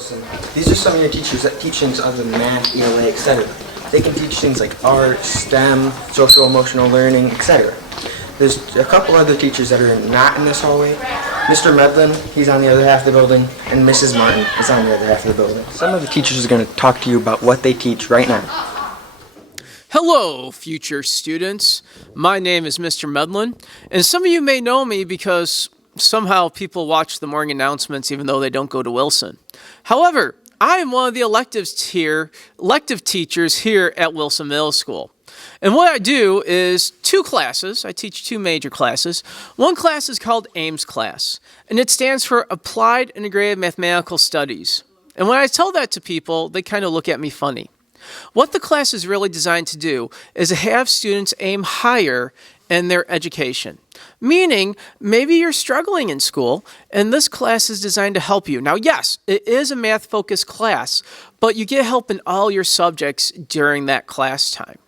Wilson. These are some of your teachers that teach things other than math, ELA, etc. They can teach things like art, STEM, social emotional learning, etc. There's a couple other teachers that are not in this hallway. Mr. Medlin, he's on the other half of the building, and Mrs. Martin is on the other half of the building. Some of the teachers are going to talk to you about what they teach right now. Hello, future students. My name is Mr. Medlin, and some of you may know me because somehow people watch the morning announcements even though they don't go to Wilson. However, I am one of the elective teachers here at Wilson Middle School. And what I do is two classes. I teach two major classes. One class is called AIMS class, and it stands for Applied Integrated Mathematical Studies. And when I tell that to people, they kind of look at me funny. What the class is really designed to do is to have students aim higher in their education. Meaning, maybe you're struggling in school, and this class is designed to help you. Now, yes, it is a math-focused class, but you get help in all your subjects during that class time.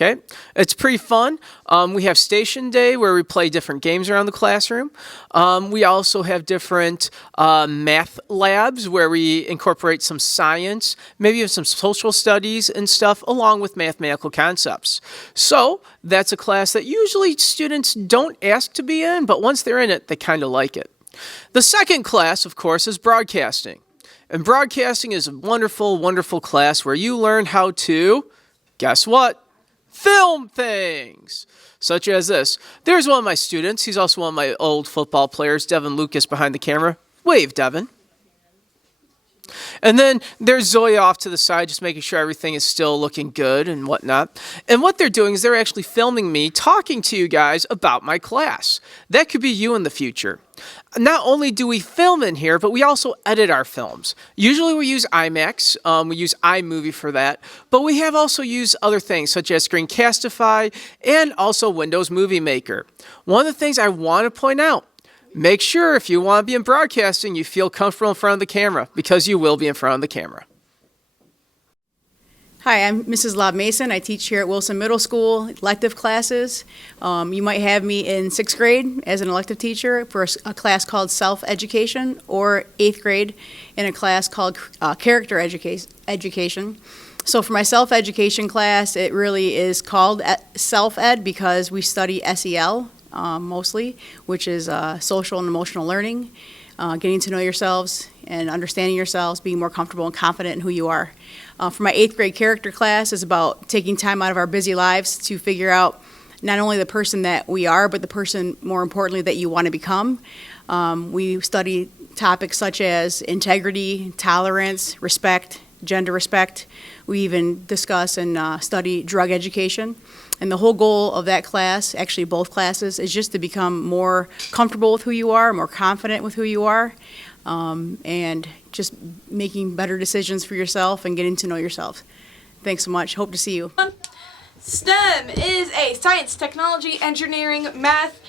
Okay, it's pretty fun. We have station day where we play different games around the classroom. We also have different math labs where we incorporate some science, maybe some social studies and stuff along with mathematical concepts. So that's a class that usually students don't ask to be in, but once they're in it, they kind of like it. The second class, of course, is broadcasting. And broadcasting is a wonderful, wonderful class where you learn how to, guess what? Film things, such as this. There's one of my students. He's also one of my old football players, Devin Lucas, behind the camera. Wave, Devin. And then there's Zoe off to the side, just making sure everything is still looking good and whatnot. And what they're doing is they're actually filming me talking to you guys about my class. That could be you in the future. Not only do we film in here, but we also edit our films. Usually we use IMAX, we use iMovie for that, but we have also used other things such as Screencastify and also Windows Movie Maker. One of the things I want to point out, make sure if you want to be in broadcasting, you feel comfortable in front of the camera, because you will be in front of the camera. Hi, I'm Mrs. Lob Mason. I teach here at Wilson Middle School, elective classes. You might have me in 6th grade as an elective teacher for a class called Self-Education, or 8th grade in a class called Character Education. So for my self-education class, it really is called self-ed because we study SEL mostly, which is social and emotional learning, getting to know yourselves and understanding yourselves, being more comfortable and confident in who you are. For my 8th grade character class is about taking time out of our busy lives to figure out not only the person that we are, but the person, more importantly, that you want to become. We study topics such as integrity, tolerance, respect, gender respect. We even discuss and study drug education. And the whole goal of that class, actually both classes, is just to become more comfortable with who you are, more confident with who you are, and just making better decisions for yourself and getting to know yourself. Thanks so much. Hope to see you. STEM is a science, technology, engineering, math,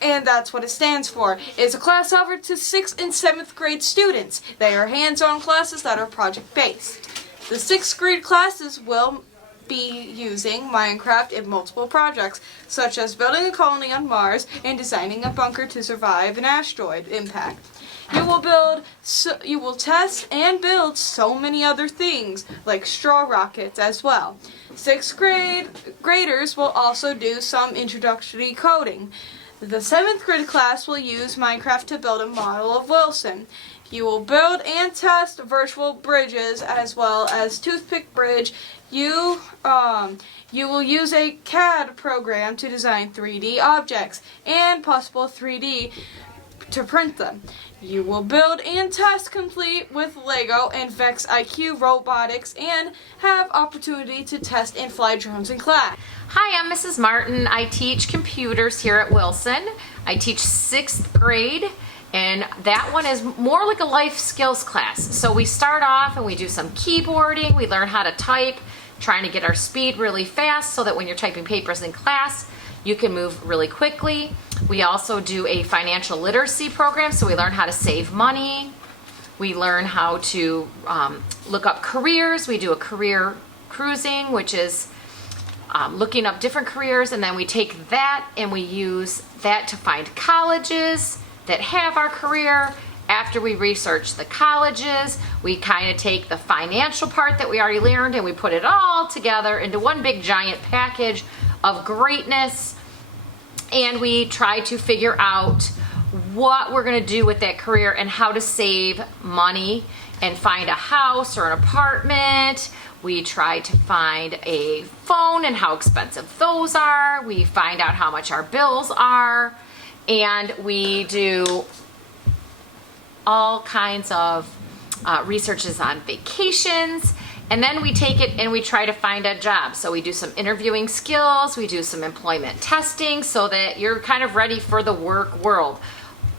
and that's what it stands for. It's a class offered to 6th and 7th grade students. They are hands-on classes that are project-based. The 6th grade classes will be using Minecraft in multiple projects, such as building a colony on Mars and designing a bunker to survive an asteroid impact. You will test and build so many other things, like straw rockets as well. 6th grade graders will also do some introductory coding. The 7th grade class will use Minecraft to build a model of Wilson. You will build and test virtual bridges as well as Toothpick Bridge. You will use a CAD program to design 3D objects and possible 3D to print them. You will build and test complete with Lego and Vex IQ robotics and have opportunity to test and fly drones in class. Hi, I'm Mrs. Martin. I teach computers here at Wilson. I teach 6th grade, and that one is more like a life skills class. So we start off and we do some keyboarding, we learn how to type, trying to get our speed really fast so that when you're typing papers in class, you can move really quickly. We also do a financial literacy program, so we learn how to save money. We learn how to look up careers. We do a career cruising, which is looking up different careers, and then we take that and we use that to find colleges that have our career, After we research the colleges, we kind of take the financial part that we already learned and we put it all together into one big giant package of greatness. And we try to figure out what we're going to do with that career and how to save money and find a house or an apartment. We try to find a phone and how expensive those are. We find out how much our bills are. And we do all kinds of researches on vacations. And then we take it and we try to find a job. So we do some interviewing skills, we do some employment testing so that you're kind of ready for the work world.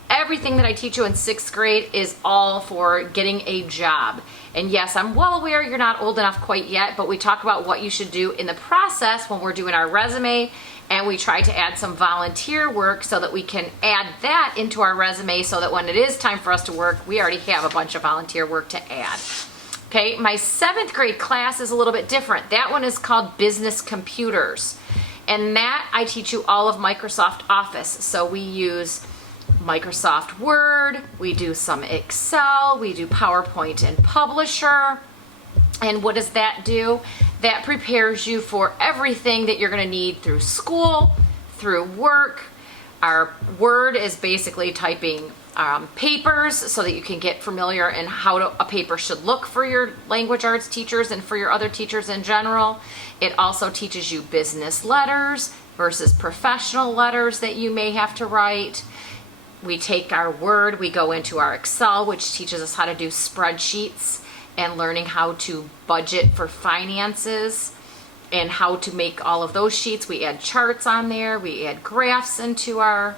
Everything that I teach you in 6th grade is all for getting a job. And yes, I'm well aware you're not old enough quite yet, but we talk about what you should do in the process when we're doing our resume, and we try to add some volunteer work so that we can add that into our resume so that when it is time for us to work, we already have a bunch of volunteer work to add. Okay, my 7th grade class is a little bit different. That one is called Business Computers. And that I teach you all of Microsoft Office. So we use Microsoft Word, we do some Excel, we do PowerPoint and Publisher. And what does that do? That prepares you for everything that you're going to need through school, through work. Our Word is basically typing papers so that you can get familiar in how a paper should look for your language arts teachers and for your other teachers in general. It also teaches you business letters versus professional letters that you may have to write. We take our Word, we go into our Excel, which teaches us how to do spreadsheets and learning how to budget for finances and how to make all of those sheets. We add charts on there, we add graphs into our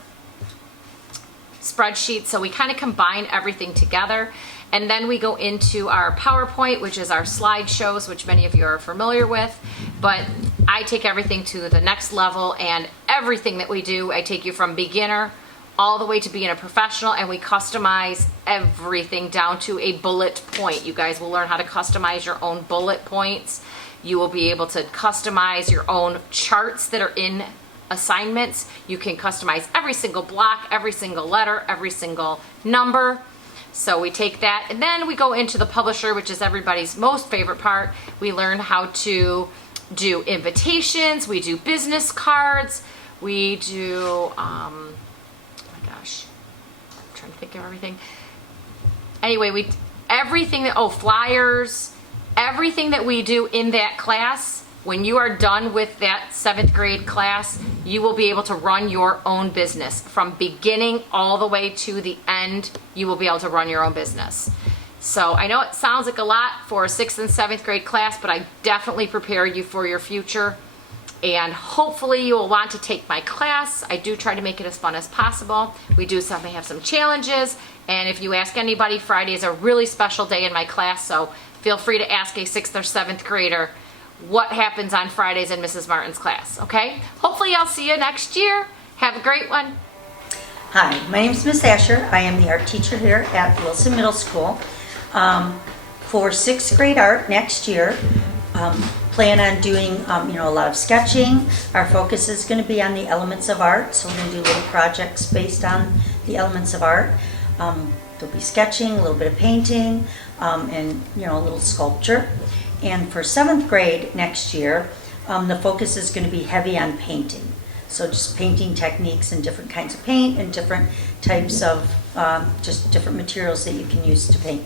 spreadsheet. So we kind of combine everything together. And then we go into our PowerPoint, which is our slideshows, which many of you are familiar with. But I take everything to the next level, and everything that we do, I take you from beginner all the way to being a professional, and we customize everything down to a bullet point. You guys will learn how to customize your own bullet points. You will be able to customize your own charts that are in assignments. You can customize every single block, every single letter, every single number. So we take that, and then we go into the publisher, which is everybody's most favorite part. We learn how to do invitations, we do business cards, we do, I'm trying to think of everything. Anyway, everything that, flyers, everything that we do in that class, when you are done with that 7th grade class, you will be able to run your own business. From beginning all the way to the end, you will be able to run your own business. So I know it sounds like a lot for a 6th and 7th grade class, but I definitely prepare you for your future. And hopefully you will want to take my class. I do try to make it as fun as possible. We do have some challenges. And if you ask anybody, Friday is a really special day in my class. So feel free to ask a 6th or 7th grader what happens on Fridays in Mrs. Martin's class, okay? Hopefully I'll see you next year. Have a great one. Hi, my name is Miss Asher. I am the art teacher here at Wilson Middle School. For 6th grade art next year, plan on doing a lot of sketching. Our focus is going to be on the elements of art, so we're going to do little projects based on the elements of art. There'll be sketching, a little bit of painting, and a little sculpture. And for 7th grade next year, the focus is going to be heavy on painting. So just painting techniques and different kinds of paint and different types of just different materials that you can use to paint.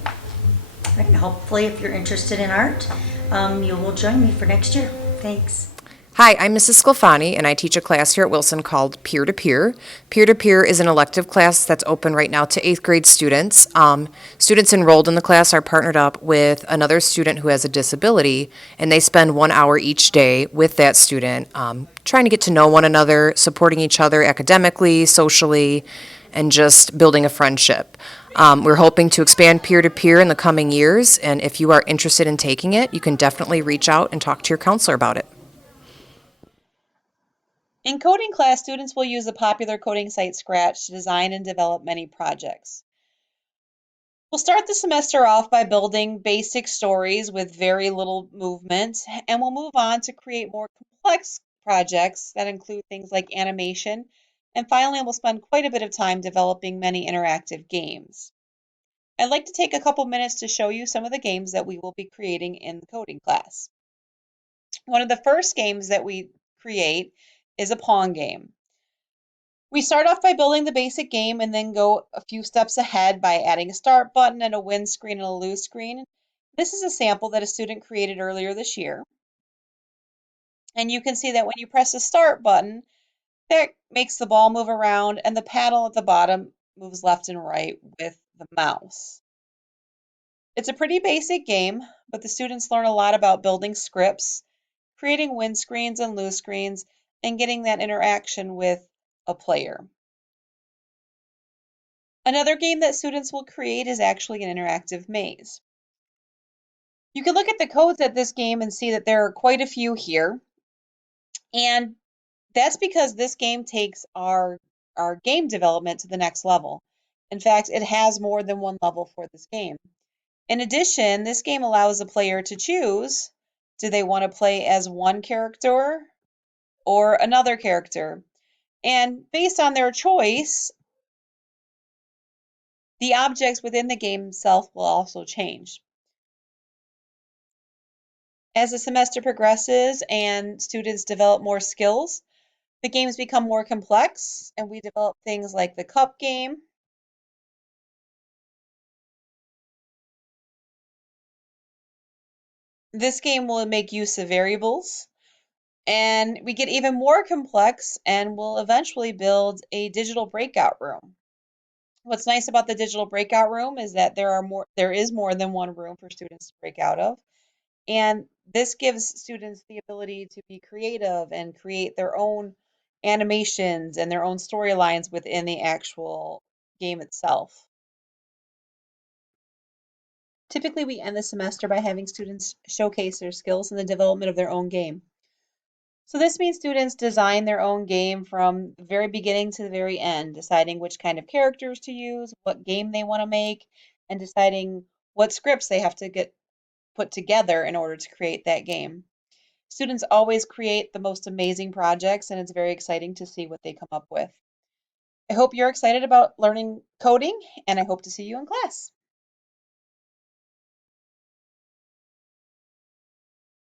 Right, and hopefully if you're interested in art, you will join me for next year. Thanks. Hi, I'm Mrs. Sclafani, and I teach a class here at Wilson called Peer to Peer. Peer to Peer is an elective class that's open right now to 8th grade students. Students enrolled in the class are partnered up with another student who has a disability, and they spend 1 hour each day with that student, trying to get to know one another, supporting each other academically, socially, and just building a friendship. We're hoping to expand peer-to-peer in the coming years, and if you are interested in taking it, you can definitely reach out and talk to your counselor about it. In coding class, students will use the popular coding site Scratch to design and develop many projects. We'll start the semester off by building basic stories with very little movement, and we'll move on to create more complex projects that include things like animation, and finally we'll spend quite a bit of time developing many interactive games. I'd like to take a couple minutes to show you some of the games that we will be creating in the coding class. One of the first games that we create is a Pong game. We start off by building the basic game and then go a few steps ahead by adding a start button and a win screen and a lose screen. This is a sample that a student created earlier this year. And you can see that when you press the start button, that makes the ball move around and the paddle at the bottom moves left and right with the mouse. It's a pretty basic game, but the students learn a lot about building scripts, creating win screens and lose screens, and getting that interaction with a player. Another game that students will create is actually an interactive maze. You can look at the codes at this game and see that there are quite a few here. And that's because this game takes our game development to the next level. In fact, it has more than one level for this game. In addition, this game allows the player to choose, do they want to play as one character or another character? And based on their choice, the objects within the game itself will also change. As the semester progresses and students develop more skills, the games become more complex, and we develop things like the cup game. This game will make use of variables, and we get even more complex and will eventually build a digital breakout room. What's nice about the digital breakout room is that there is more than one room for students to break out of. And this gives students the ability to be creative and create their own animations and their own storylines within the actual game itself. Typically, we end the semester by having students showcase their skills in the development of their own game. So this means students design their own game from the very beginning to the very end, deciding which kind of characters to use, what game they want to make, and deciding what scripts they have to get put together in order to create that game. Students always create the most amazing projects, and it's very exciting to see what they come up with. I hope you're excited about learning coding, and I hope to see you in class.